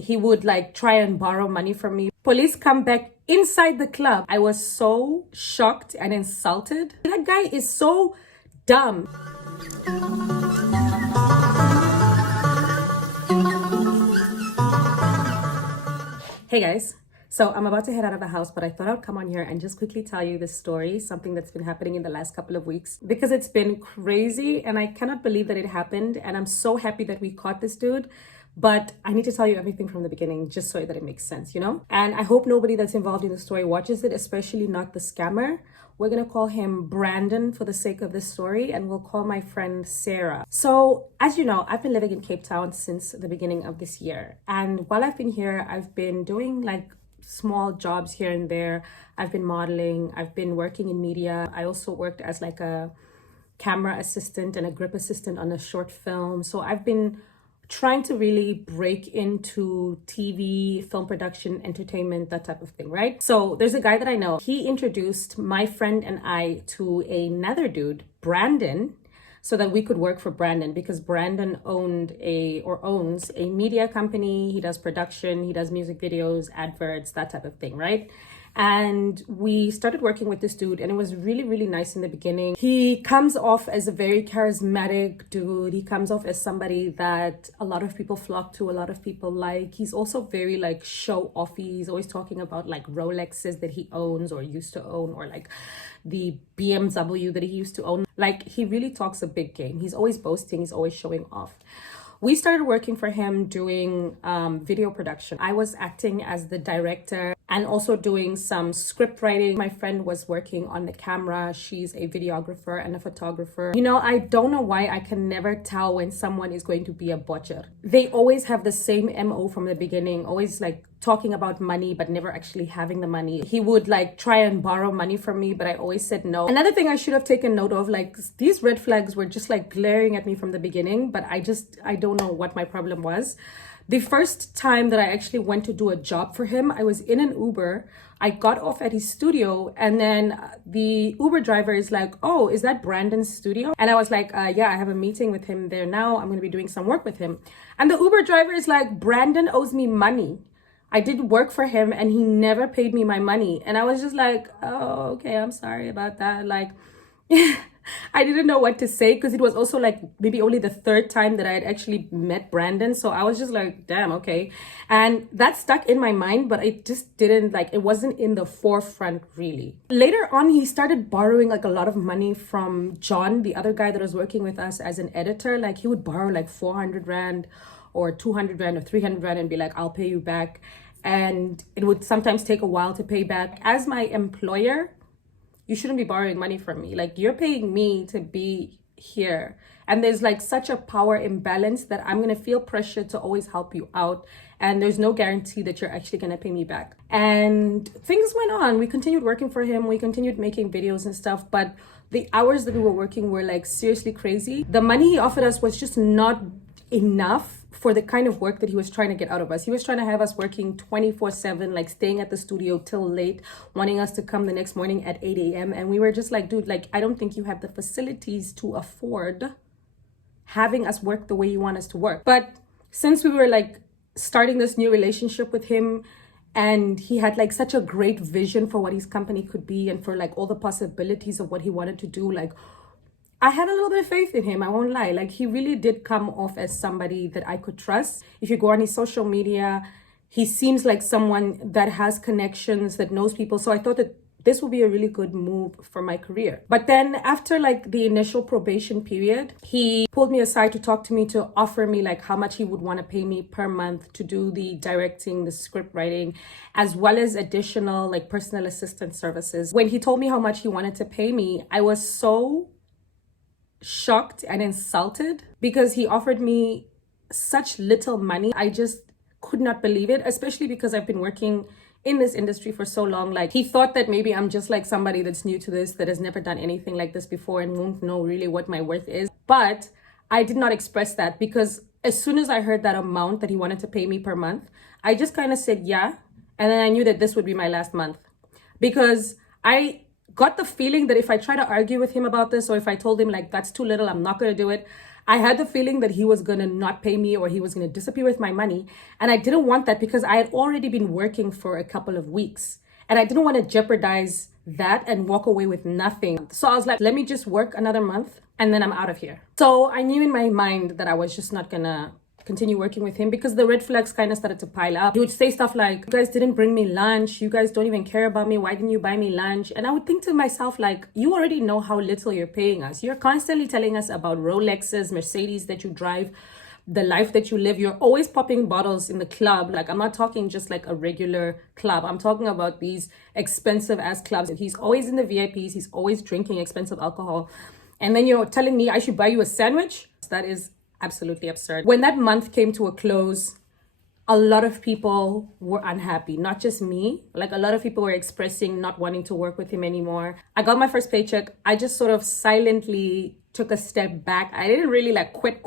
He would like try and borrow money from me. Police come back inside the club. I was so shocked and insulted. That guy is so dumb. Hey guys. So I'm about to head out of the house, but I thought I'd come on here and just quickly tell you this story, something that's been happening in the last couple of weeks, because it's been crazy and I cannot believe that it happened. And I'm so happy that we caught this dude. But I need to tell you everything from the beginning just so that it makes sense, you know? And I hope nobody that's involved in the story watches it, especially not the scammer. We're gonna call him Brandon for the sake of this story, and we'll call my friend Sarah. So, as you know, I've been living in Cape Town since the beginning of this year. And while I've been here, I've been doing like small jobs here and there. I've been modeling, I've been working in media. I also worked as like a camera assistant and a grip assistant on a short film. So I've been trying to really break into TV, film production, entertainment, that type of thing, right? So there's a guy that I know. He introduced my friend and I to another dude, Brandon, so that we could work for Brandon, because Brandon owns a media company. He does production, he does music videos, adverts, that type of thing, right? And we started working with this dude, and it was really, really nice in the beginning. He comes off as a very charismatic dude. He comes off as somebody that a lot of people flock to, a lot of people like. He's also very like show offy. He's always talking about like Rolexes that he owns or used to own, or like the BMW that he used to own. Like, he really talks a big game. He's always boasting, he's always showing off. We started working for him doing video production. I was acting as the director and also doing some script writing. My friend was working on the camera. She's a videographer and a photographer. You know, I don't know why I can never tell when someone is going to be a butcher. They always have the same MO from the beginning, always like talking about money but never actually having the money. He would like try and borrow money from me, but I always said no. Another thing I should have taken note of, like, these red flags were just like glaring at me from the beginning, but I don't know what my problem was. The first time that I actually went to do a job for him, I was in an Uber. I got off at his studio, and then the Uber driver is like, "Oh, is that Brandon's studio?" And I was like, yeah, I have a meeting with him there now. I'm going to be doing some work with him. And the Uber driver is like, "Brandon owes me money. I did work for him and he never paid me my money." And I was just like, "Oh, okay, I'm sorry about that." Like, I didn't know what to say, because it was also like maybe only the third time that I had actually met Brandon. So I was just like, damn, okay. And that stuck in my mind, but it just didn't, like, it wasn't in the forefront really. Later on, he started borrowing like a lot of money from John, the other guy that was working with us as an editor. Like, he would borrow like 400 Rand or 200 Rand or 300 Rand and be like, "I'll pay you back." And it would sometimes take a while to pay back. As my employer, you shouldn't be borrowing money from me. Like, you're paying me to be here. And there's like such a power imbalance that I'm going to feel pressure to always help you out. And there's no guarantee that you're actually going to pay me back. And things went on. We continued working for him. We continued making videos and stuff. But the hours that we were working were like seriously crazy. The money he offered us was just not enough for the kind of work that he was trying to get out of us. He was trying to have us working 24/7, like staying at the studio till late, wanting us to come the next morning at 8 a.m. And we were just like, dude, like, I don't think you have the facilities to afford having us work the way you want us to work. But since we were like starting this new relationship with him, and he had like such a great vision for what his company could be and for like all the possibilities of what he wanted to do, like, I had a little bit of faith in him, I won't lie. Like, he really did come off as somebody that I could trust. If you go on his social media, he seems like someone that has connections, that knows people. So I thought that this would be a really good move for my career. But then after like the initial probation period, he pulled me aside to talk to me, to offer me like how much he would want to pay me per month to do the directing, the script writing, as well as additional like personal assistant services. When he told me how much he wanted to pay me, I was so shocked and insulted, because he offered me such little money. I just could not believe it, especially because I've been working in this industry for so long. Like, he thought that maybe I'm just like somebody that's new to this, that has never done anything like this before and won't know really what my worth is. But I did not express that, because as soon as I heard that amount that he wanted to pay me per month, I just kind of said yeah. And then I knew that this would be my last month, because I got the feeling that if I try to argue with him about this, or if I told him like that's too little, I'm not going to do it, I had the feeling that he was gonna not pay me or he was gonna disappear with my money. And I didn't want that because I had already been working for a couple of weeks. And I didn't want to jeopardize that and walk away with nothing. So I was like, let me just work another month and then I'm out of here. So I knew in my mind that I was just not gonna continue working with him because the red flags kind of started to pile up. He would say stuff like, you guys didn't bring me lunch. You guys don't even care about me. Why didn't you buy me lunch? And I would think to myself, like, you already know how little you're paying us. You're constantly telling us about Rolexes, Mercedes that you drive, the life that you live. You're always popping bottles in the club. Like, I'm not talking just like a regular club. I'm talking about these expensive ass clubs. He's always in the VIPs. He's always drinking expensive alcohol. And then you're telling me I should buy you a sandwich? That is absolutely absurd. When that month came to a close, a lot of people were unhappy, not just me. Like, a lot of people were expressing not wanting to work with him anymore. I got my first paycheck. I just sort of silently took a step back. I didn't really like quit,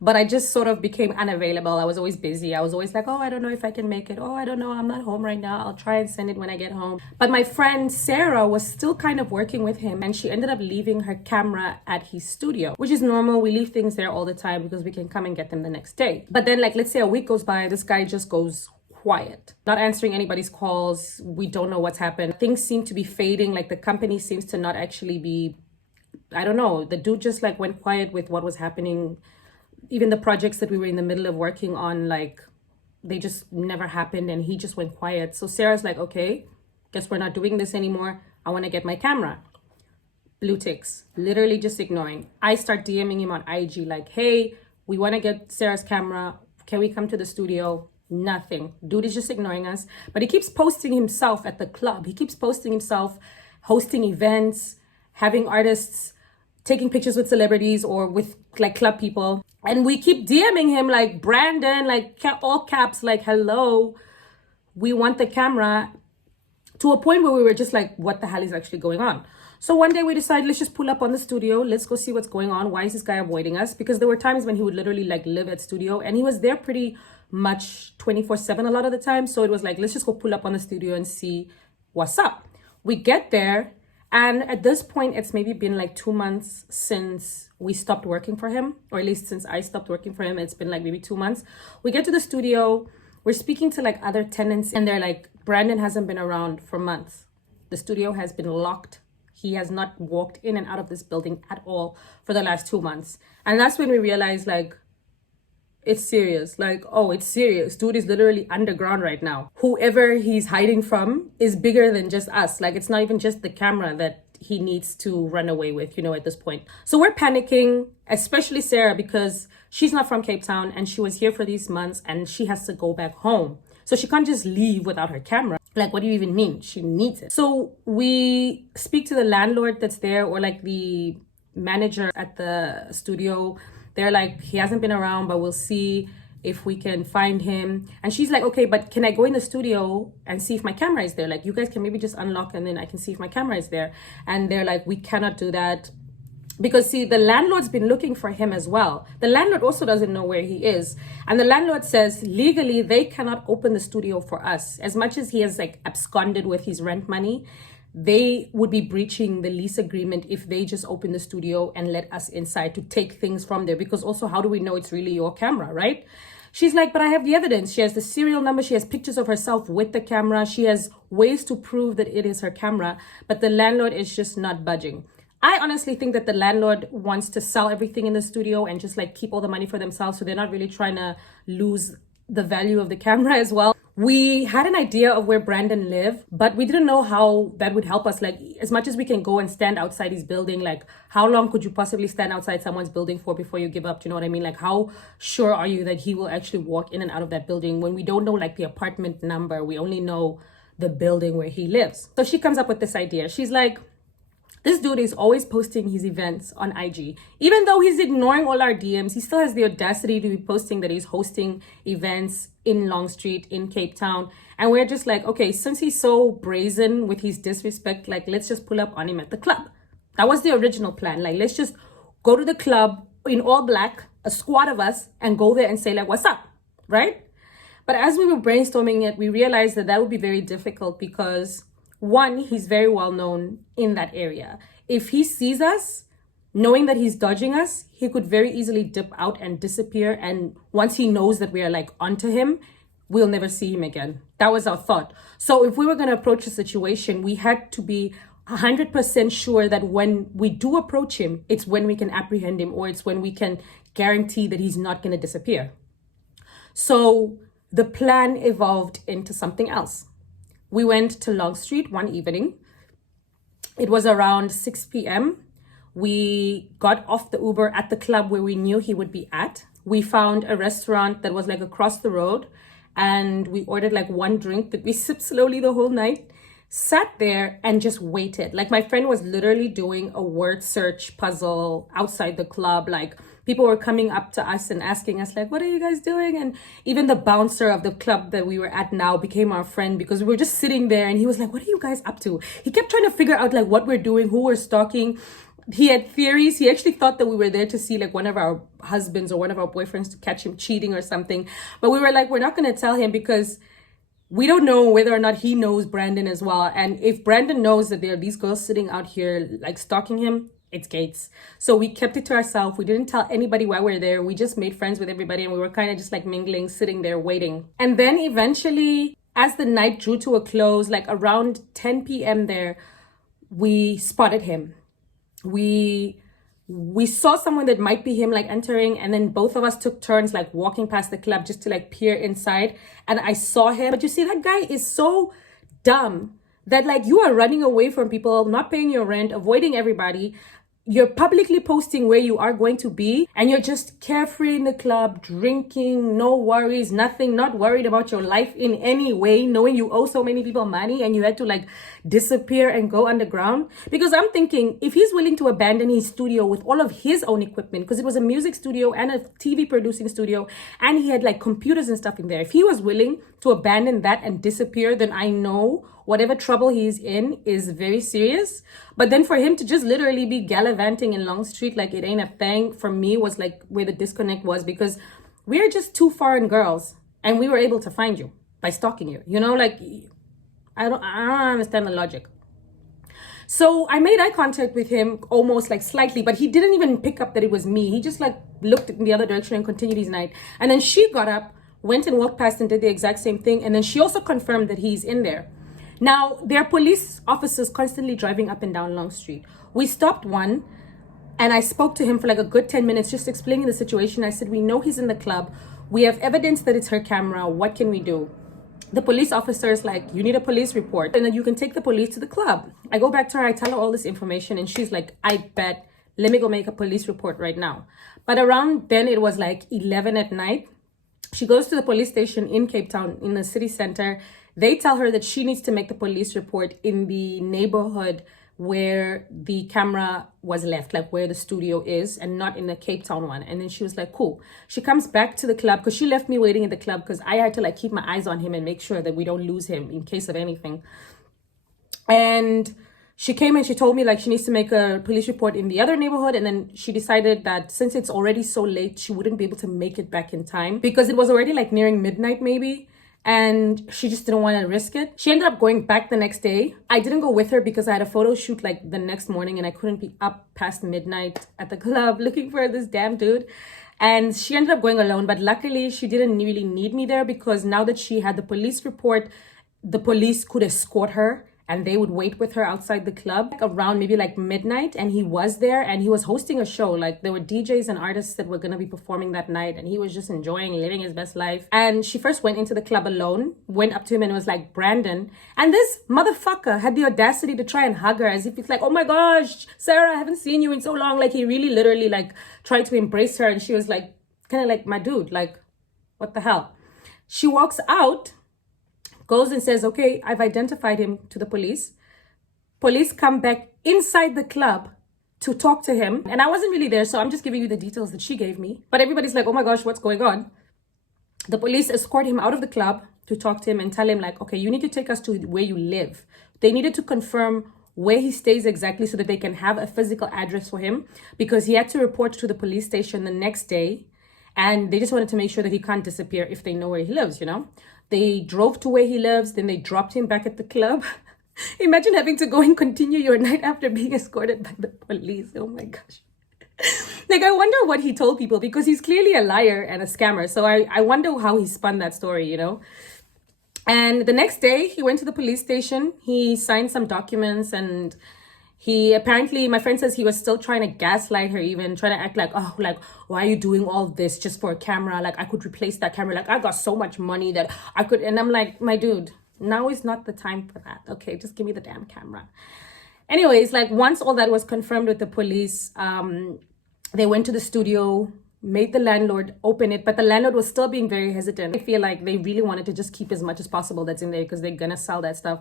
but I just sort of became unavailable. I was always busy. I was always like, oh, I don't know if I can make it. Oh, I don't know. I'm not home right now. I'll try and send it when I get home. But my friend Sarah was still kind of working with him, and she ended up leaving her camera at his studio, which is normal. We leave things there all the time because we can come and get them the next day. But then, like, let's say a week goes by, this guy just goes quiet, not answering anybody's calls. We don't know what's happened. Things seem to be fading. Like, the company seems to not actually be, I don't know. The dude just like went quiet with what was happening. Even the projects that we were in the middle of working on, like, they just never happened and he just went quiet. So Sarah's like, okay, guess we're not doing this anymore. I want to get my camera. Blue ticks, literally just ignoring. I start DMing him on IG like, hey, we want to get Sarah's camera. Can we come to the studio? Nothing. Dude is just ignoring us. But he keeps posting himself at the club. He keeps posting himself hosting events, having artists, taking pictures with celebrities or with like club people. And we keep DMing him like, Brandon, like all caps, like, hello, we want the camera, to a point where we were just like, what the hell is actually going on? So one day we decided, let's just pull up on the studio. Let's go see what's going on. Why is this guy avoiding us? Because there were times when he would literally like live at studio and he was there pretty much 24/7 a lot of the time. So it was like, let's just go pull up on the studio and see what's up. We get there. And at this point, it's maybe been like 2 months since we stopped working for him, or at least since I stopped working for him. It's been like maybe 2 months. We get to the studio, we're speaking to like other tenants, and they're like, Brandon hasn't been around for months. The studio has been locked. He has not walked in and out of this building at all for the last 2 months. And that's when we realized, like, it's serious. Like, oh, it's serious. Dude is literally underground right now. Whoever he's hiding from is bigger than just us. Like, it's not even just the camera that he needs to run away with, you know, at this point. So we're panicking, especially Sarah, because she's not from Cape Town and she was here for these months and she has to go back home. So she can't just leave without her camera. Like, what do you even mean? She needs it. So we speak to the landlord that's there, or like the manager at the studio. They're like, he hasn't been around, but we'll see if we can find him. And she's like, okay, but can I go in the studio and see if my camera is there? Like, you guys can maybe just unlock and then I can see if my camera is there. And they're like, we cannot do that. Because see, the landlord's been looking for him as well. The landlord also doesn't know where he is. And the landlord says, legally, they cannot open the studio for us. As much as he has like absconded with his rent money, they would be breaching the lease agreement if they just open the studio and let us inside to take things from there. Because also, how do we know it's really your camera, right? She's like, but I have the evidence. She has the serial number. She has pictures of herself with the camera. She has ways to prove that it is her camera. But the landlord is just not budging. I honestly think that the landlord wants to sell everything in the studio and just like keep all the money for themselves. So they're not really trying to lose the value of the camera as well. We had an idea of where Brandon lived, but we didn't know how that would help us. Like, as much as we can go and stand outside his building, like, how long could you possibly stand outside someone's building for before you give up? Do you know what I mean? Like, how sure are you that he will actually walk in and out of that building when we don't know like the apartment number? We only know the building where he lives. So she comes up with this idea. She's like, this dude is always posting his events on IG. Even though he's ignoring all our DMs, he still has the audacity to be posting that he's hosting events in Long Street, in Cape Town. And we're just like, okay, since he's so brazen with his disrespect, like, let's just pull up on him at the club. That was the original plan. Like, let's just go to the club in all black, a squad of us, and go there and say like, what's up, right? But as we were brainstorming it, we realized that that would be very difficult because one, he's very well known in that area. If he sees us, knowing that he's dodging us, he could very easily dip out and disappear. And once he knows that we are like onto him, we'll never see him again. That was our thought. So if we were going to approach the situation, we had to be 100% sure that when we do approach him, it's when we can apprehend him, or it's when we can guarantee that he's not going to disappear. So the plan evolved into something else. We went to Long Street one evening. It was around 6 p.m. We got off the Uber at the club where we knew he would be at. We found a restaurant that was like across the road, and we ordered like one drink that we sipped slowly the whole night, sat there and just waited. Like, my friend was literally doing a word search puzzle outside the club. Like, people were coming up to us and asking us like, what are you guys doing? And even the bouncer of the club that we were at now became our friend, because we were just sitting there and he was like, what are you guys up to? He kept trying to figure out like what we're doing, who we're stalking. He had theories. He actually thought that we were there to see like one of our husbands or one of our boyfriends to catch him cheating or something. But we were like, we're not going to tell him, because we don't know whether or not he knows Brandon as well. And if Brandon knows that there are these girls sitting out here like stalking him, it's gates. So we kept it to ourselves. We didn't tell anybody why we're there. We just made friends with everybody, and we were kind of just like mingling, sitting there waiting. And then eventually, as the night drew to a close, like around 10 p.m. there, we spotted him. We saw someone that might be him like entering, and then both of us took turns like walking past the club just to like peer inside. And I saw him. But you see, that guy is so dumb that like you are running away from people, not paying your rent, avoiding everybody. You're publicly posting where you are going to be, and you're just carefree in the club, drinking, no worries, nothing, not worried about your life in any way, knowing you owe so many people money and you had to like disappear and go underground. Because I'm thinking, if he's willing to abandon his studio with all of his own equipment, because it was a music studio and a TV producing studio, and he had like computers and stuff in there, if he was willing to abandon that and disappear, then I know whatever trouble he's in is very serious. But then for him to just literally be gallivanting in Long Street like it ain't a thing, for me was like where the disconnect was, because we're just two foreign girls and we were able to find you by stalking you. You know, like I don't understand the logic. So I made eye contact with him almost like slightly, but he didn't even pick up that it was me. He just like looked in the other direction and continued his night. And then she got up, went and walked past and did the exact same thing. And then she also confirmed that he's in there. Now, there are police officers constantly driving up and down Long Street. We stopped one, and I spoke to him for like a good 10 minutes, just explaining the situation. I said, we know he's in the club. We have evidence that it's her camera. What can we do? The police officer is like, you need a police report, and then you can take the police to the club. I go back to her, I tell her all this information, and she's like, I bet, let me go make a police report right now. But around then, it was like 11 at night. She goes to the police station in Cape Town, in the city center. They tell her that she needs to make the police report in the neighborhood where the camera was left, like where the studio is, and not in the Cape Town one. And then she was like, cool. She comes back to the club, because she left me waiting at the club, because I had to like keep my eyes on him and make sure that we don't lose him in case of anything. And she came and she told me like she needs to make a police report in the other neighborhood. And then she decided that since it's already so late, she wouldn't be able to make it back in time, because it was already like nearing midnight maybe. And she just didn't want to risk it. She ended up going back the next day. I didn't go with her because I had a photo shoot like the next morning, and I couldn't be up past midnight at the club looking for this damn dude. And she ended up going alone. But luckily, she didn't really need me there, because now that she had the police report, the police could escort her, and they would wait with her outside the club like around maybe like midnight. And he was there, and he was hosting a show. Like, there were DJs and artists that were going to be performing that night, and he was just enjoying living his best life. And she first went into the club alone, went up to him and was like, Brandon. And this motherfucker had the audacity to try and hug her, as if it's like, oh my gosh, Sarah, I haven't seen you in so long. Like, he really literally like tried to embrace her. And she was like, kind of like, my dude, like, what the hell? She walks out, goes and says, okay, I've identified him to the police. Police come back inside the club to talk to him. And I wasn't really there, so I'm just giving you the details that she gave me. But everybody's like, oh my gosh, what's going on? The police escort him out of the club to talk to him and tell him like, okay, you need to take us to where you live. They needed to confirm where he stays exactly so that they can have a physical address for him, because he had to report to the police station the next day. And they just wanted to make sure that he can't disappear if they know where he lives, you know? They drove to where he lives, then they dropped him back at the club. Imagine having to go and continue your night after being escorted by the police. Oh my gosh. Like, I wonder what he told people because he's clearly a liar and a scammer. So I wonder how he spun that story, you know? And the next day, he went to the police station. He signed some documents and he apparently, my friend says he was still trying to gaslight her, even trying to act like, oh, like, why are you doing all this just for a camera? Like, I could replace that camera. Like, I got so much money that I could. And I'm like, my dude, now is not the time for that. Okay, just give me the damn camera. Anyways, like, once all that was confirmed with the police, they went to the studio, made the landlord open it, but the landlord was still being very hesitant. I feel like they really wanted to just keep as much as possible that's in there because they're gonna sell that stuff.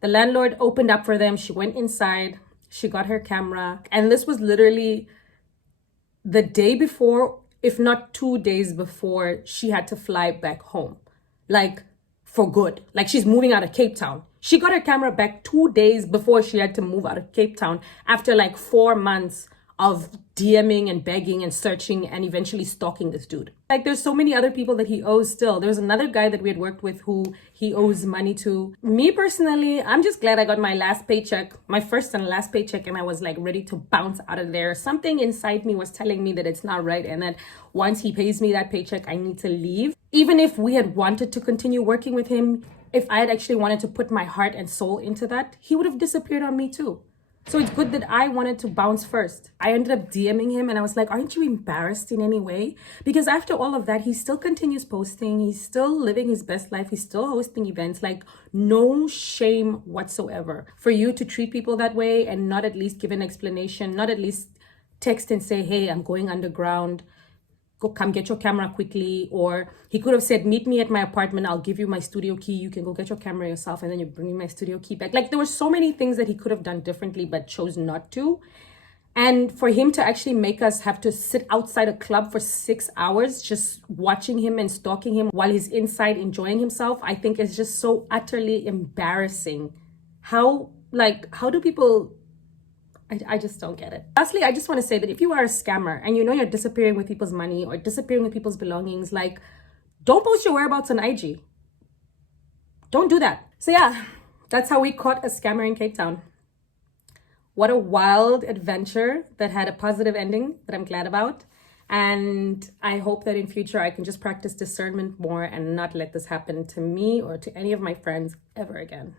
The landlord opened up for them. She went inside, she got her camera, and this was literally the day before, if not 2 days before, she had to fly back home, like for good. Like, she's moving out of Cape Town. She got her camera back 2 days before she had to move out of Cape Town after like 4 months of DMing and begging and searching and eventually stalking this dude. Like, there's so many other people that he owes still. There's another guy that we had worked with who he owes money to. Me personally, I'm just glad I got my last paycheck, my first and last paycheck, and I was like ready to bounce out of there. Something inside me was telling me that it's not right and that once he pays me that paycheck, I need to leave. Even if we had wanted to continue working with him, if I had actually wanted to put my heart and soul into that, he would have disappeared on me too. So it's good that I wanted to bounce first. I ended up DMing him and I was like, aren't you embarrassed in any way? Because after all of that, he still continues posting. He's still living his best life. He's still hosting events. Like, no shame whatsoever for you to treat people that way and not at least give an explanation, not at least text and say, hey, I'm going underground. Go come get your camera quickly. Or he could have said, meet me at my apartment, I'll give you my studio key, you can go get your camera yourself, and then you bring me my studio key back. Like, there were so many things that he could have done differently but chose not to. And for him to actually make us have to sit outside a club for 6 hours just watching him and stalking him while he's inside enjoying himself, I think is just so utterly embarrassing. How do people, I just don't get it. Lastly, I just want to say that if you are a scammer and you know you're disappearing with people's money or disappearing with people's belongings, like, don't post your whereabouts on IG. Don't do that. So yeah, that's how we caught a scammer in Cape Town. What a wild adventure that had a positive ending that I'm glad about. And I hope that in future I can just practice discernment more and not let this happen to me or to any of my friends ever again.